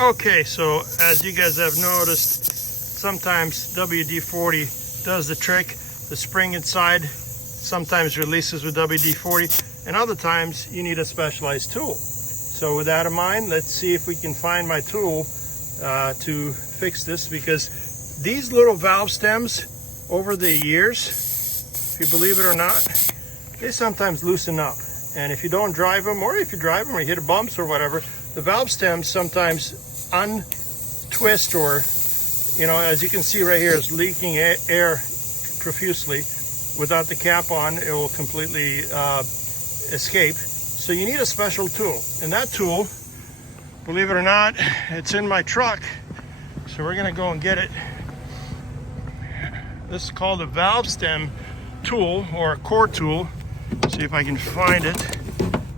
Okay, so as you guys have noticed, sometimes WD-40 does the trick. The spring inside sometimes releases with WD-40, and other times you need a specialized tool. So with that in mind, let's see if we can find my tool to fix this, because these little valve stems over the years, if you believe it or not, they sometimes loosen up. And if you don't drive them, or if you drive them or you hit bumps or whatever, the valve stems sometimes untwist, or, you know, as you can see right here, it's leaking air profusely. Without the cap on, it will completely escape. So you need a special tool. And that tool, believe it or not, it's in my truck. So we're gonna go and get it. This is called a valve stem tool, or a core tool. See if I can find it.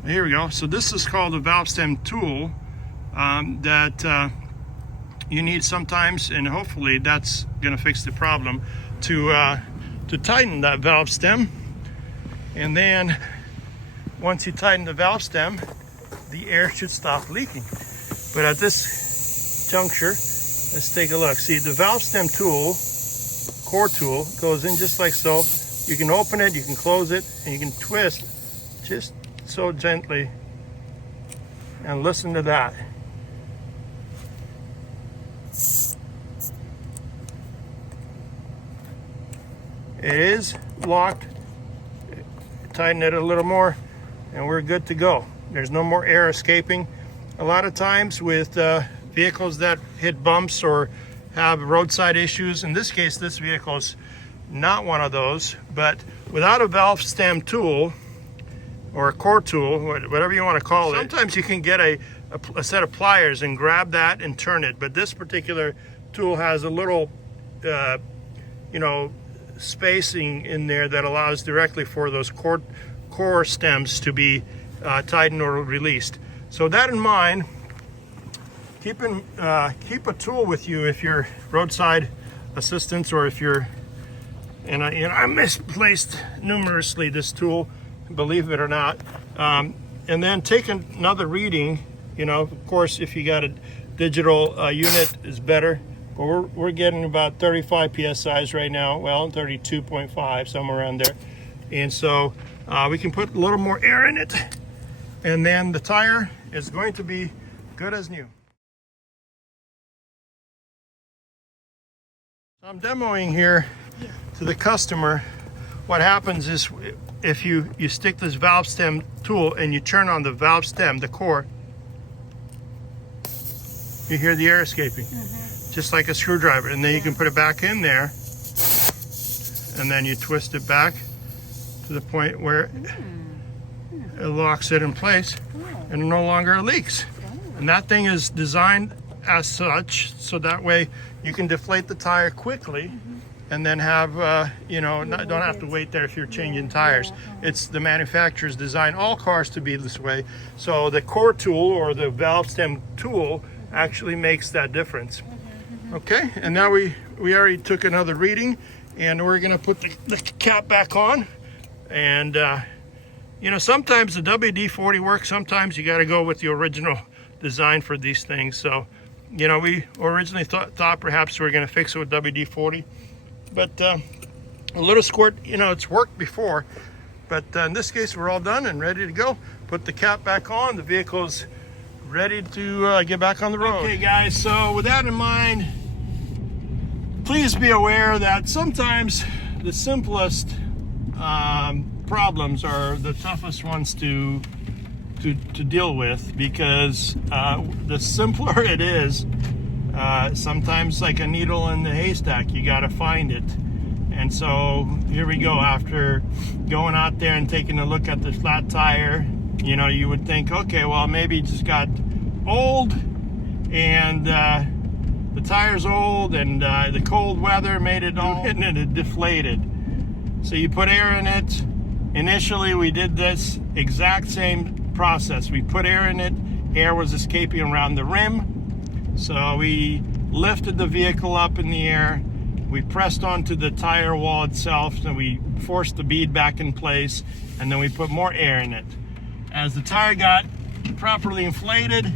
Here we go. So this is called a valve stem tool that you need sometimes, and hopefully that's going to fix the problem, to tighten that valve stem. And then once you tighten the valve stem, the air should stop leaking. But at this juncture, let's take a look. See, the valve stem tool, core tool, goes in just like so. You can open it, you can close it, and you can twist just so gently. And listen to that. It is locked. Tighten it a little more and we're good to go. There's no more air escaping. A lot of times with vehicles that hit bumps or have roadside issues, in this case this vehicle's not one of those, but without a valve stem tool or a core tool, whatever you want to call it, sometimes you can get a set of pliers and grab that and turn it. But this particular tool has a little you know, spacing in there that allows directly for those core stems to be tightened or released. So that in mind, keep a tool with you if you're roadside assistance, or if you're, and I misplaced numerously this tool, believe it or not, and then take another reading. You know, of course, if you got a digital unit is better, but we're getting about 35 psi's right now. Well, 32.5, somewhere around there. And so we can put a little more air in it, and then the tire is going to be good as new. I'm demoing here to the customer. What happens is, if you stick this valve stem tool and you turn on the valve stem, the core, you hear the air escaping, just like a screwdriver. And then you can put it back in there, and then you twist it back to the point where it locks it in place and no longer leaks. And that thing is designed as such, so that way you can deflate the tire quickly, and then have, you know, don't have to wait there if you're changing tires. It's the manufacturer's design all cars to be this way. So the core tool, or the valve stem tool, actually makes that difference. Okay, and now we already took another reading, and we're gonna put the cap back on. And you know, sometimes the WD-40 works, sometimes you gotta go with the original design for these things. So, you know, we originally thought perhaps we were gonna fix it with WD-40, but a little squirt, you know, it's worked before. But in this case, we're all done and ready to go. Put the cap back on, the vehicle's ready to get back on the road. Okay guys, so with that in mind, please be aware that sometimes the simplest problems are the toughest ones to deal with, because the simpler it is, sometimes like a needle in the haystack, you got to find it. And so here we go. After going out there and taking a look at the flat tire, you know, you would think, okay, well, maybe it just got old, and the tire's old, and the cold weather made it all, and it deflated. So you put air in it. Initially, we did this exact same process. We put air in it. Air was escaping around the rim. So we lifted the vehicle up in the air. We pressed onto the tire wall itself, and we forced the bead back in place, and then we put more air in it. As the tire got properly inflated,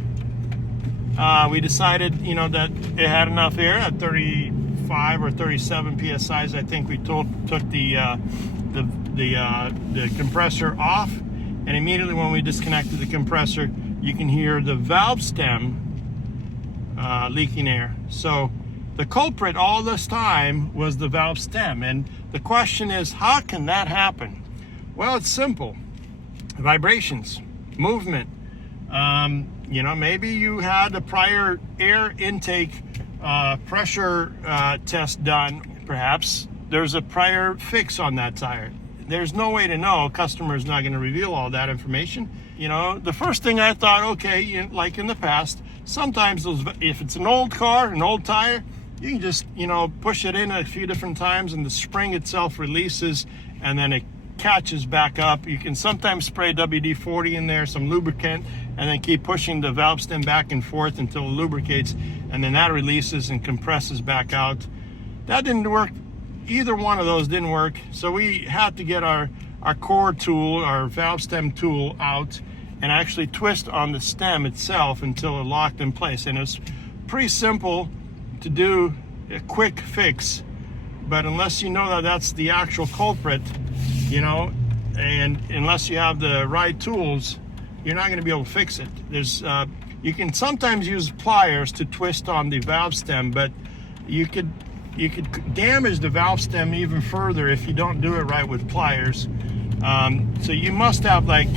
we decided, you know, that it had enough air at 35 or 37 psi's. I think we took the compressor off, and immediately when we disconnected the compressor, you can hear the valve stem leaking air. So the culprit all this time was the valve stem, and the question is, how can that happen? Well, it's simple. Vibrations, movement. You know, maybe you had a prior air intake pressure test done. Perhaps there's a prior fix on that tire. There's no way to know. Customer's not going to reveal all that information. You know, the first thing I thought, okay, like in the past, sometimes if it's an old car, an old tire, you can just, you know, push it in a few different times and the spring itself releases and then it catches back up. You can sometimes spray WD-40 in there, some lubricant, and then keep pushing the valve stem back and forth until it lubricates, and then that releases and compresses back out. That didn't work. Either one of those didn't work. So we had to get our core tool, our valve stem tool out, and actually twist on the stem itself until it locked in place. And it's pretty simple to do, a quick fix, but unless you know that that's the actual culprit, you know, and unless you have the right tools, you're not going to be able to fix it. There's you can sometimes use pliers to twist on the valve stem, but you could damage the valve stem even further if you don't do it right with pliers. So you must have like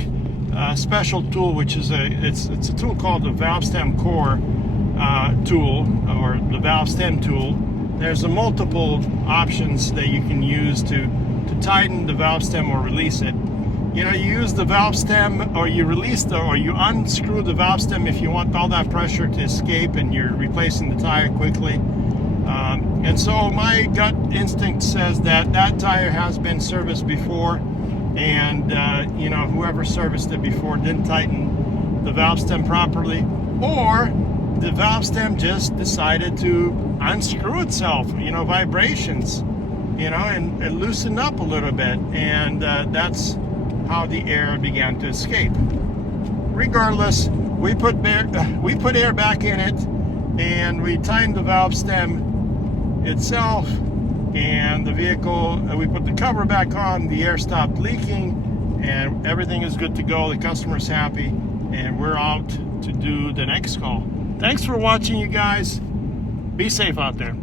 a special tool, which is it's a tool called the valve stem core tool, or the valve stem tool. There's multiple options that you can use to tighten the valve stem or release it. You know, you use the valve stem, or you release or you unscrew the valve stem if you want all that pressure to escape and you're replacing the tire quickly. And so my gut instinct says that tire has been serviced before, and you know, whoever serviced it before didn't tighten the valve stem properly, or the valve stem just decided to unscrew itself, you know, vibrations, you know, and loosen up a little bit, and that's how the air began to escape. Regardless, we put air back in it, and we tightened the valve stem itself, and the vehicle, we put the cover back on, the air stopped leaking, and everything is good to go. The customer's happy, and we're out to do the next call. Thanks for watching, you guys. Be safe out there.